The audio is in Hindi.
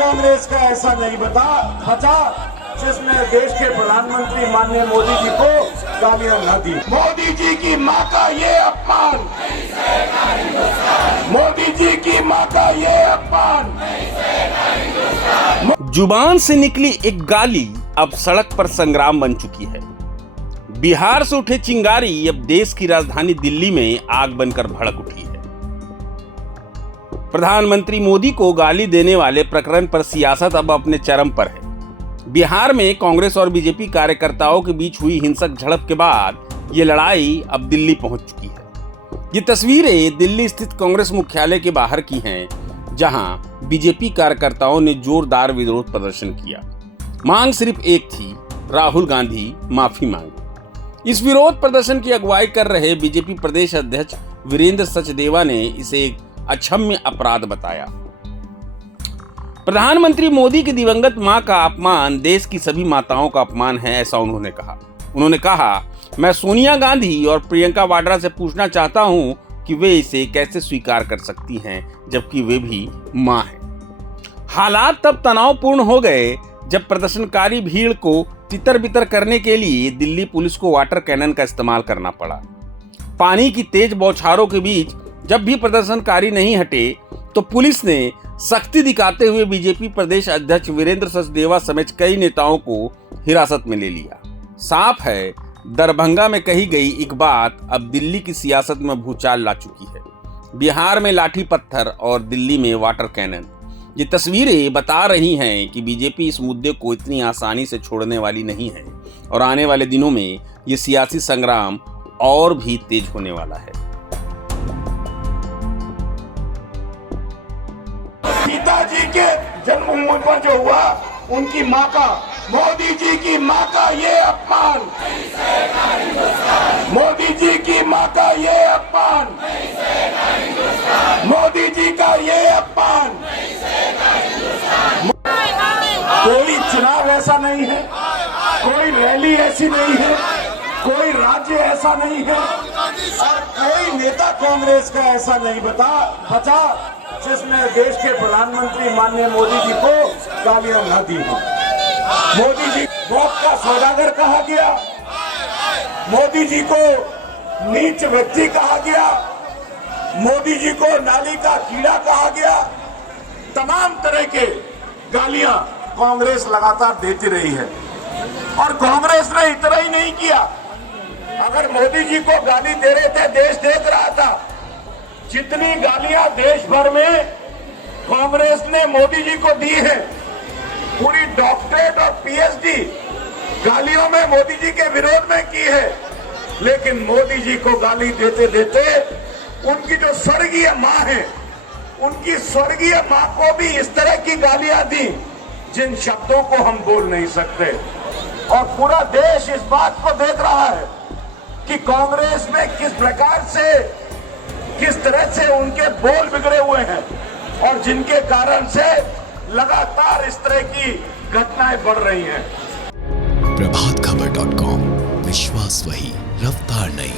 कांग्रेस का ऐसा नहीं बचा जिसने देश के प्रधानमंत्री माननीय मोदी जी को गालियां न दी। मोदी जी की मां का ये अपमान, मोदी जी की मां का ये अपमान। जुबान से निकली एक गाली अब सड़क पर संग्राम बन चुकी है। बिहार से उठे चिंगारी अब देश की राजधानी दिल्ली में आग बनकर भड़क उठी है। प्रधानमंत्री मोदी को गाली देने वाले प्रकरण पर सियासत अब अपने चरम पर है। बिहार में कांग्रेस और बीजेपी कार्यकर्ताओं के बीच हुई हिंसक झड़प के बाद ये लड़ाई अब दिल्ली पहुंच चुकी है। ये तस्वीरें दिल्ली स्थित कांग्रेस मुख्यालय के बाहर की हैं, जहां बीजेपी कार्यकर्ताओं ने जोरदार विरोध प्रदर्शन किया। मांग सिर्फ एक थी, राहुल गांधी माफी मांगे। इस विरोध प्रदर्शन की अगुवाई कर रहे बीजेपी प्रदेश अध्यक्ष वीरेंद्र सचदेवा ने इसे एक अक्षम्य अपराध बताया। प्रधानमंत्री मोदी की दिवंगत मां का अपमान देश की सभी माताओं का अपमान है, ऐसा उन्होंने कहा। उन्होंने कहा, मैं सोनिया गांधी और प्रियंका वाड्रा से पूछना चाहता हूं कि वे इसे कैसे स्वीकार कर सकती हैं, जबकि वे भी मां हैं। हालात तब तनावपूर्ण हो गए जब प्रदर्शनकारी भीड़ को तितर-बितर करने के लिए दिल्ली पुलिस को वाटर कैनन का इस्तेमाल करना पड़ा। पानी की तेज बौछारों के बीच जब भी प्रदर्शनकारी नहीं हटे तो पुलिस ने सख्ती दिखाते हुए बीजेपी प्रदेश अध्यक्ष वीरेंद्र सचदेवा समेत कई नेताओं को हिरासत में ले लिया। साफ है, दरभंगा में कही गई एक बात अब दिल्ली की सियासत में भूचाल ला चुकी है। बिहार में लाठी पत्थर और दिल्ली में वाटर कैनन। ये तस्वीरें बता रही हैं कि बीजेपी इस मुद्दे को इतनी आसानी से छोड़ने वाली नहीं है और आने वाले दिनों में ये सियासी संग्राम और भी तेज होने वाला है। पिताजी के जन्मभूमि पर जो हुआ, उनकी मां का, मोदी जी की मां का ये अपमान, मोदी जी की मां का ये अपमान, मोदी जी का ये अपमान। कोई चुनाव ऐसा नहीं है, कोई रैली ऐसी नहीं है, कोई राज्य ऐसा नहीं है और कोई नेता कांग्रेस का ऐसा नहीं बचा जिसने देश के प्रधानमंत्री माननीय मोदी जी को गालियां न दी हो। मोदी जी मौत का सौदागर कहा गया, मोदी जी को नीच व्यक्ति कहा गया, मोदी जी को नाली का कीड़ा कहा गया। तमाम तरह के गालियां कांग्रेस लगातार देती रही है और कांग्रेस ने इतना ही नहीं किया। अगर मोदी जी को गाली दे रहे थे, देश देख रहा था। जितनी गालियां देश भर में कांग्रेस ने मोदी जी को दी है, पूरी डॉक्टरेट और पीएचडी गालियों में मोदी जी के विरोध में की है, लेकिन मोदी जी को गाली देते देते उनकी जो स्वर्गीय मां है, उनकी स्वर्गीय मां को भी इस तरह की गालियां दी जिन शब्दों को हम बोल नहीं सकते। और पूरा देश इस बात को देख रहा है कि कांग्रेस में किस प्रकार से, किस तरह से उनके बोल बिगड़े हुए हैं और जिनके कारण से लगातार इस तरह की घटनाएं बढ़ रही हैं। प्रभातखबर.com, विश्वास वही, रफ्तार नहीं।